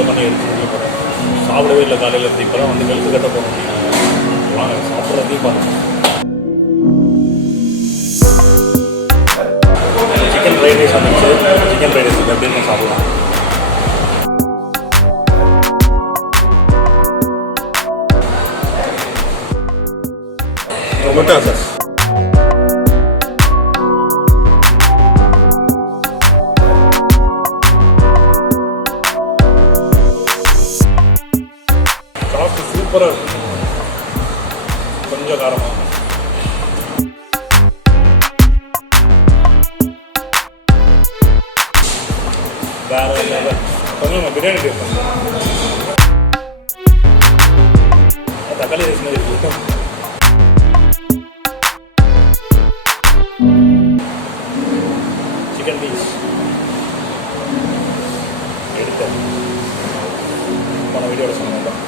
வீட்டில் பண்ணி எடுத்து முடிய போகிறேன். சாப்பிடவே இல்லை காலையில் இருந்து. இப்போ தான் வந்து கழுத்து கட்ட போகணும். வாங்க சாப்பிட்றதையும் பாருங்கள். சிக்கன் ஃப்ரைட் ரைஸ் வந்துச்சு. சிக்கன் ஃப்ரைட் ரைஸ் எப்படின்னு சாப்பிடலாம். ரொம்பட்டா சார் சாப்பிட்டு சூப்பராக இருக்கும். கொஞ்சம் காரமாக வேறு கொஞ்சம் பிரியாணி டேஸ்ட் தக்காளி ரைஸ் மாதிரி இருக்கு. சிக்கன் பீஸ் எடுத்தேன் போன வீடியோவில் சொன்னாங்க தான்.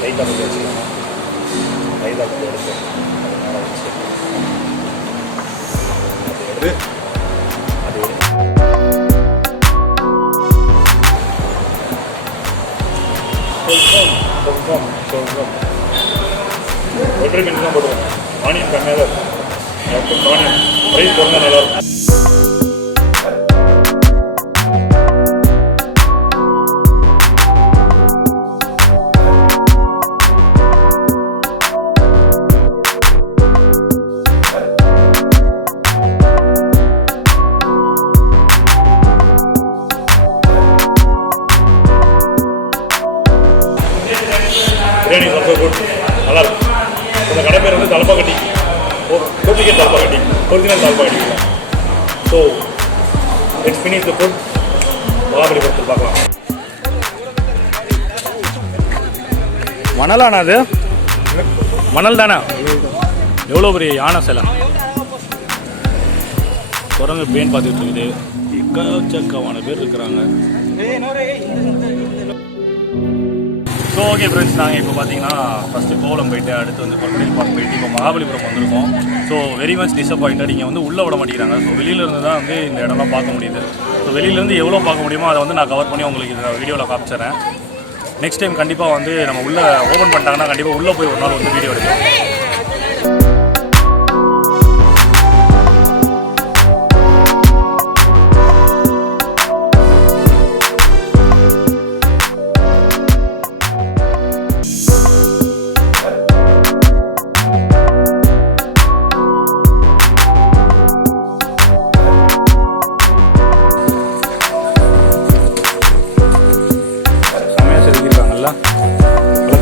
ரைத்தா பற்றி வச்சுக்கோங்க. ரைத்தா பற்றி எடுத்தேன். அதனால் வச்சு அது எடுத்து அது ஒன்றரை மீன் தான் போடுவோம். ஆனியன் கம்மியாக தான் இருக்கும். ஆனியன் ரைஸ் போடுங்க நல்லாயிருக்கும். பிரியாணி ரொம்ப குட், நல்லாயிருக்கும். இந்த கடை பேர் வந்து Thalappakatti, duplicate Thalappakatti, original Thalappakatti. So it's finish the food. மகாபலிபுரத்தில் பார்க்கலாம். மணலானா அது? மணல் தானே? எவ்வளோ பெரிய யானை சிலை. குரங்கு பேன் பார்த்துட்டு இருக்குது. எக்கச்சக்கமான பேர் இருக்கிறாங்க. ஸோ ஓகே ஃப்ரெண்ட்ஸ், நாங்கள் இப்போ பார்த்தீங்கன்னா ஃபஸ்ட்டு கோவளம் போயிட்டு அடுத்து வந்து கொல்கடல் பார்க் போயிட்டு இப்போ மகாபலிபுரம் வந்திருக்கோம். So very much disappointed. இங்கே வந்து உள்ளே விட மாட்டேங்கிறாங்க. ஸோ வெளியிலேருந்து தான் வந்து இந்த இடம்லாம் பார்க்க முடியுது. ஸோ வெளியிலேருந்து எவ்வளோ பார்க்க முடியுமோ அதை வந்து நான் கவர் பண்ணி உங்களுக்கு இந்த வீடியோவில் காமிச்சிடுறேன். நெக்ஸ்ட் டைம் கண்டிப்பாக வந்து நம்ம உள்ளே ஓப்பன் பண்ணிட்டாங்கன்னா கண்டிப்பாக உள்ளே போய் ஒரு நாள் வந்து வீடியோ எடுக்கலாம்.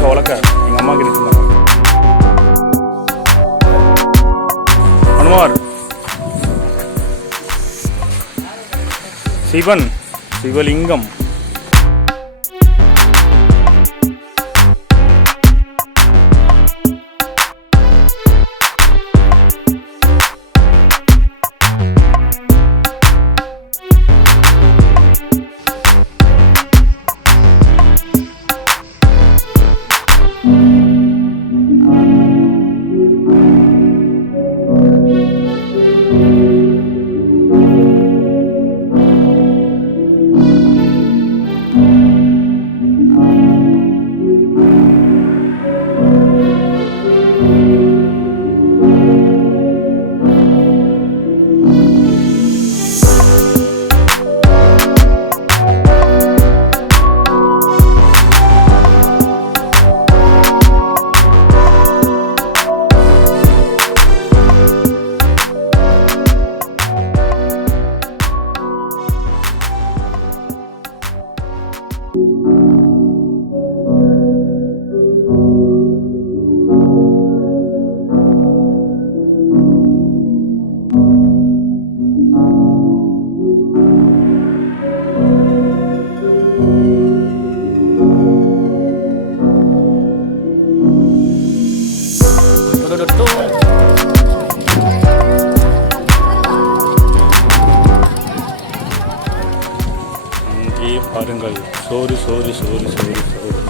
வளர்க்க எங்கள் அம்மா கிட்ட இருந்தாங்க. அனுமார் சிவன் சிவலிங்கம். பாருங்கள், சோறு சோறு சோறு சோறு சோறு.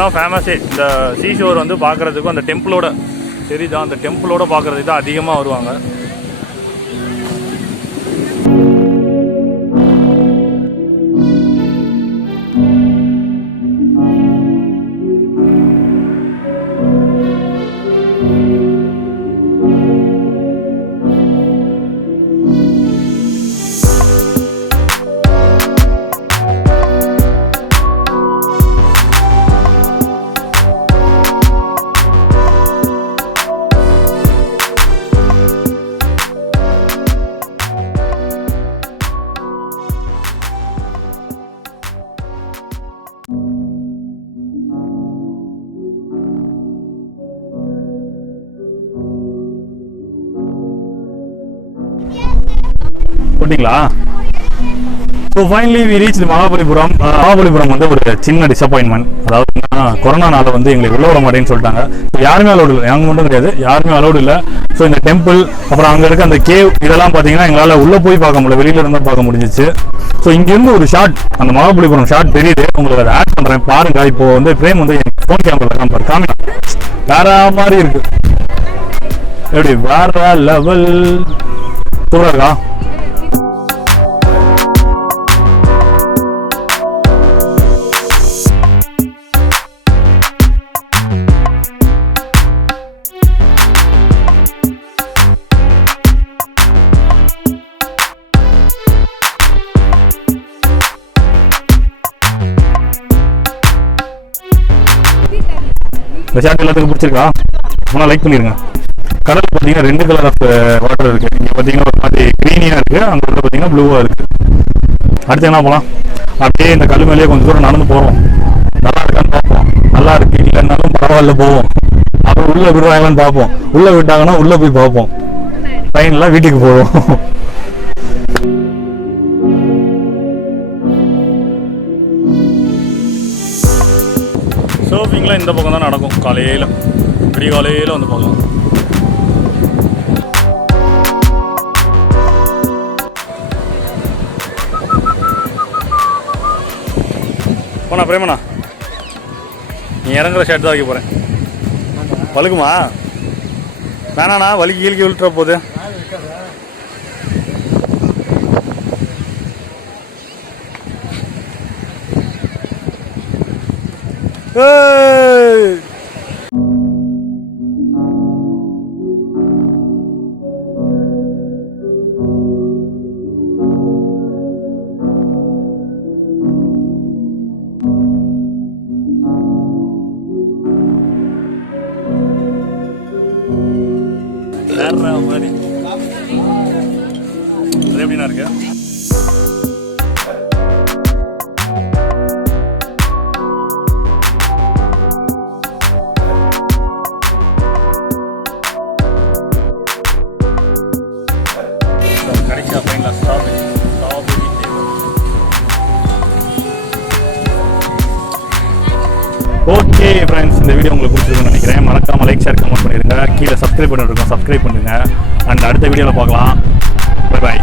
இதுதான் ஃபேமஸே. இந்த சீஷோர் வந்து பார்க்குறதுக்கும் அந்த டெம்பிளோட சரிதான், அந்த டெம்பிளோட பார்க்குறதுக்கு தான் அதிகமாக வருவாங்க. போட்டிங்களா? So finally we reach Mahabalipuram. Mahabalipuram வந்து ஒரு சின்ன டிசப்பாயின்மெண்ட். அதாவது கொரோனானால வந்து எங்களுக்கு உள்ள விட மாட்டேன்னு சொல்லிட்டாங்க. ஸோ யாருமே அலோடு இல்லை, நாங்கள் மட்டும் கிடையாது, யாருமே அலோடு இல்லை. ஸோ இந்த டெம்பிள் அப்புறம் அங்கே இருக்க அந்த கேவ் இதெல்லாம் பார்த்தீங்கன்னா எங்களால் உள்ளே போய் பார்க்க முடியல, வெளியில இருந்தால் பார்க்க முடிஞ்சிச்சு. ஸோ இங்கேருந்து ஒரு ஷார்ட், அந்த மகாபலிபுரம் ஷார்ட் தெரியுது, உங்களுக்கு அதை ஆட் பண்ணுறேன் பாருங்க. இப்போ வந்து பிரேம் வந்து என் ஃபோன் கேமரா காமினா வேற மாதிரி இருக்கு, எப்படி வேற லெவல் சூப்பராக இருக்கா? இந்த ஷாட் எல்லாத்துக்கும் பிடிச்சிருக்கா? ஆனால் லைக் பண்ணிடுங்க. கடல் பார்த்தீங்கன்னா 2 கலர் ஆஃப் வாட்டர் இருக்குது. இங்கே பார்த்தீங்கன்னா ஒரு மாதிரி க்ரீனியாக இருக்குது, அங்கே வந்து பார்த்தீங்கன்னா ப்ளூவாக இருக்குது. அடுத்து என்ன போகலாம்? அப்படியே இந்த கல் மேலேயே கொஞ்சம் தூரம் நடந்து போகிறோம். நல்லா இருக்கான்னு பார்ப்போம், நல்லா இருக்கு இல்லைன்னாலும் பரவாயில்ல போவோம். அப்புறம் உள்ளே விடுறாங்களான்னு பார்ப்போம், உள்ளே விட்டாங்கன்னா உள்ளே போய் பார்ப்போம். ட்ரெயினில் வீட்டுக்கு போவோம். சர்ஃபிங்லாம் இந்த பக்கம் தான் நடக்கும், காலையில் விடிய காலையில் வந்து பார்க்கலாம். போண்ணா பிரேமண்ணா, நீ இறங்குற ஷர்ட் தான் வைக்க போகிறேன். வழுக்குமா? வேணாண்ணா, வலிக்கு கீழ்க்கு விழுட்டுற போகுது. மாதிரி எப்படின்னா இருக்கு? கடைசியாக ஃபைனலாக ஸ்ட்ராபெரி ஓகே ஃப்ரெண்ட்ஸ், இந்த வீடியோ உங்களுக்கு பிடிச்சிருக்குன்னு நினைக்கிறேன். மறக்காம லைக், ஷேர், கமெண்ட் பண்ணிடுங்க. கீழே சப்ஸ்கிரைப் பண்ணிருக்கோம், சப்ஸ்கிரைப் பண்ணுங்க. அண்ட் அடுத்த வீடியோவில் பார்க்கலாம். Bye bye.